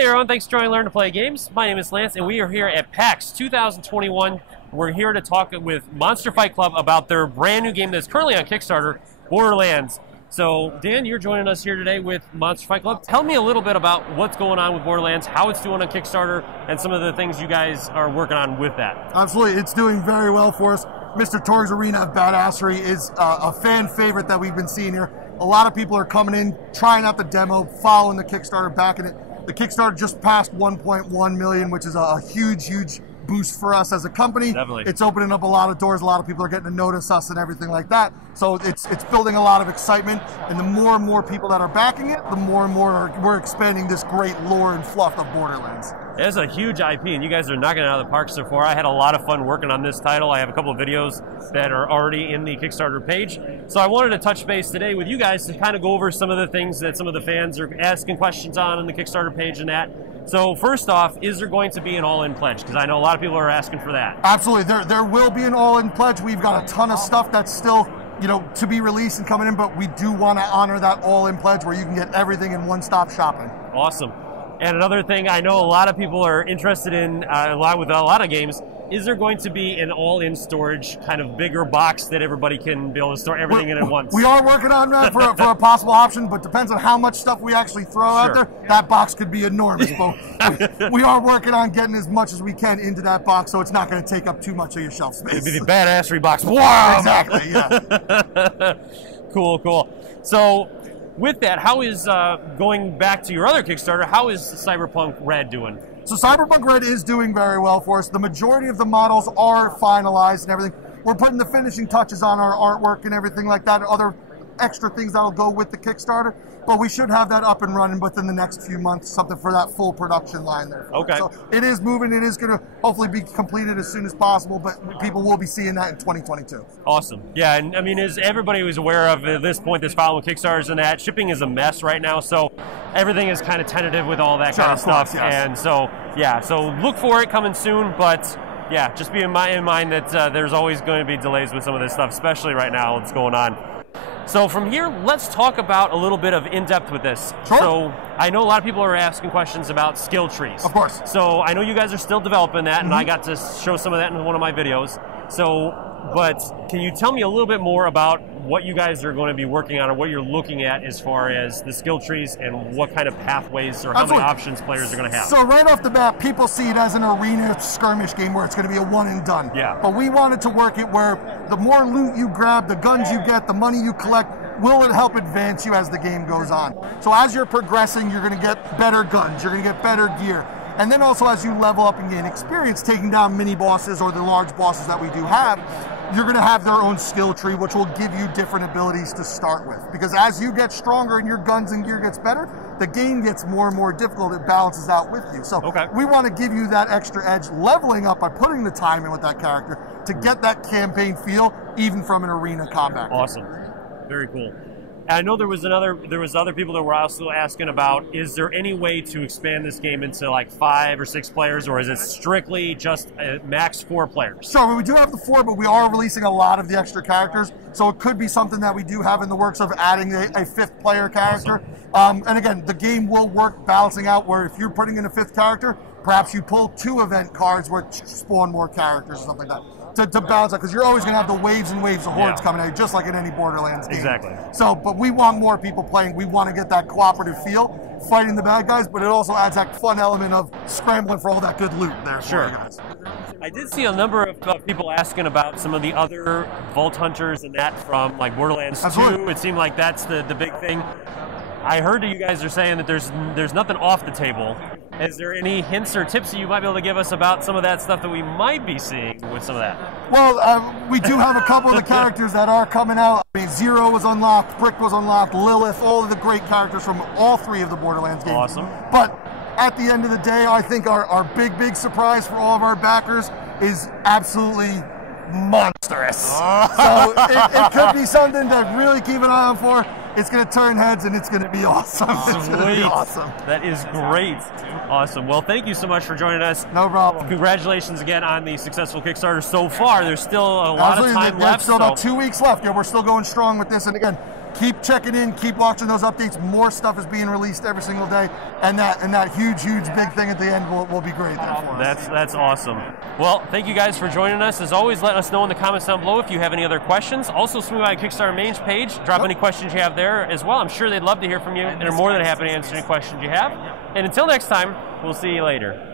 Hey everyone, thanks for joining Learn to Play Games. My name is Lance, and we are here at PAX 2021. We're here to talk with Monster Fight Club about their brand new game that's currently on Kickstarter, Borderlands. So, Dan, you're joining us here today with Monster Fight Club. Tell me a little bit about what's going on with Borderlands, how it's doing on Kickstarter, and some of the things you guys are working on with that. Absolutely, it's doing very well for us. Mr. Torgue's Arena of Badassery is a fan favorite that we've been seeing here. A lot of people are coming in, trying out the demo, following the Kickstarter, backing it. The Kickstarter just passed 1.1 million, which is a huge, huge boost for us as a company. Definitely. It's opening up a lot of doors. A lot of people are getting to notice us and everything like that. So it's building a lot of excitement. And the more and more people that are backing it, the more and more we're expanding this great lore and fluff of Borderlands. It's a huge IP, and you guys are knocking it out of the park so far. I had a lot of fun working on this title. I have a couple of videos that are already in the Kickstarter page. So I wanted to touch base today with you guys to kind of go over some of the things that some of the fans are asking questions on the Kickstarter page and that. So first off, is there going to be an all-in pledge? Because I know a lot of people are asking for that. Absolutely. There will be an all-in pledge. We've got a ton of stuff that's still, to be released and coming in, but we do want to honor that all-in pledge where you can get everything in one-stop shopping. Awesome. And another thing I know a lot of people are interested in, along with a lot of games, is there going to be an all-in storage kind of bigger box that everybody can be able to store everything in at once? We are working on that for a possible option, but depends on how much stuff we actually throw out there. That box could be enormous. But we are working on getting as much as we can into that box, so it's not going to take up too much of your shelf space. It'd be the Badassery box. Wow! Exactly, yeah. Cool. So, with that, how is, going back to your other Kickstarter, how is Cyberpunk Red doing? So Cyberpunk Red is doing very well for us. The majority of the models are finalized and everything. We're putting the finishing touches on our artwork and everything like that, other extra things that'll go with the Kickstarter, but we should have that up and running within the next few months, something for that full production line there. Okay. So it is moving. It is going to hopefully be completed as soon as possible, but people will be seeing that in 2022. Awesome. Yeah, and I mean, as everybody was aware of at this point, that's following Kickstarters and that, shipping is a mess right now, so everything is kind of tentative with all that kind of stuff. Yes. And so, yeah, so look for it coming soon, but yeah, just be in mind that there's always going to be delays with some of this stuff, especially right now what's going on. So from here, let's talk about a little bit of in-depth with this. Sure. So I know a lot of people are asking questions about skill trees. Of course. So I know you guys are still developing that, and I got to show some of that in one of my videos. So, but can you tell me a little bit more about what you guys are going to be working on or what you're looking at as far as the skill trees and what kind of pathways or how many options players are going to have? So right off the bat, people see it as an arena skirmish game where it's going to be a one and done. Yeah. But we wanted to work it where the more loot you grab, the guns you get, the money you collect, will it help advance you as the game goes on. So as you're progressing, you're going to get better guns, you're going to get better gear. And then also as you level up and gain experience taking down mini bosses or the large bosses that we do have, you're going to have their own skill tree, which will give you different abilities to start with. Because as you get stronger and your guns and gear gets better, the game gets more and more difficult. It balances out with you. So we want to give you that extra edge, leveling up by putting the time in with that character to get that campaign feel, even from an arena combat. Awesome. Very cool. I know there was other people that were also asking about, is there any way to expand this game into like 5 or 6 players, or is it strictly just max 4 players? So we do have the 4, but we are releasing a lot of the extra characters, so it could be something that we do have in the works of adding a 5th player character. Awesome. And again, the game will work balancing out where if you're putting in a 5th character, perhaps you pull 2 event cards which spawn more characters or something like that. To balance out, because you're always going to have the waves and waves of hordes coming at you, just like in any Borderlands game. Exactly. So, but we want more people playing. We want to get that cooperative feel, fighting the bad guys, but it also adds that fun element of scrambling for all that good loot there for you guys. I did see a number of people asking about some of the other Vault Hunters and that from like Borderlands 2. It seemed like that's the big thing. I heard that you guys are saying that there's nothing off the table. Is there any hints or tips that you might be able to give us about some of that stuff that we might be seeing with some of that? Well, we do have a couple of the characters that are coming out. I mean, Zero was unlocked, Brick was unlocked, Lilith, all of the great characters from all 3 of the Borderlands games. Awesome. But at the end of the day, I think our big surprise for all of our backers is absolutely monstrous. So it could be something to really keep an eye on for. It's going to turn heads and it's going to be awesome. It's going to be awesome. That is great. Awesome. Well, thank you so much for joining us. No problem. Congratulations again on the successful Kickstarter so far. There's still a lot of time left. Still about 2 weeks left. Yeah, we're still going strong with this. And again, keep checking in, keep watching those updates. More stuff is being released every single day, and that huge big thing at the end will be great. That's awesome. Well, thank you guys for joining us. As always, let us know in the comments down below if you have any other questions. Also, swing by the Kickstarter main page, drop any questions you have there as well. I'm sure they'd love to hear from you, and they're more than happy to answer any questions you have. And until next time, we'll see you later.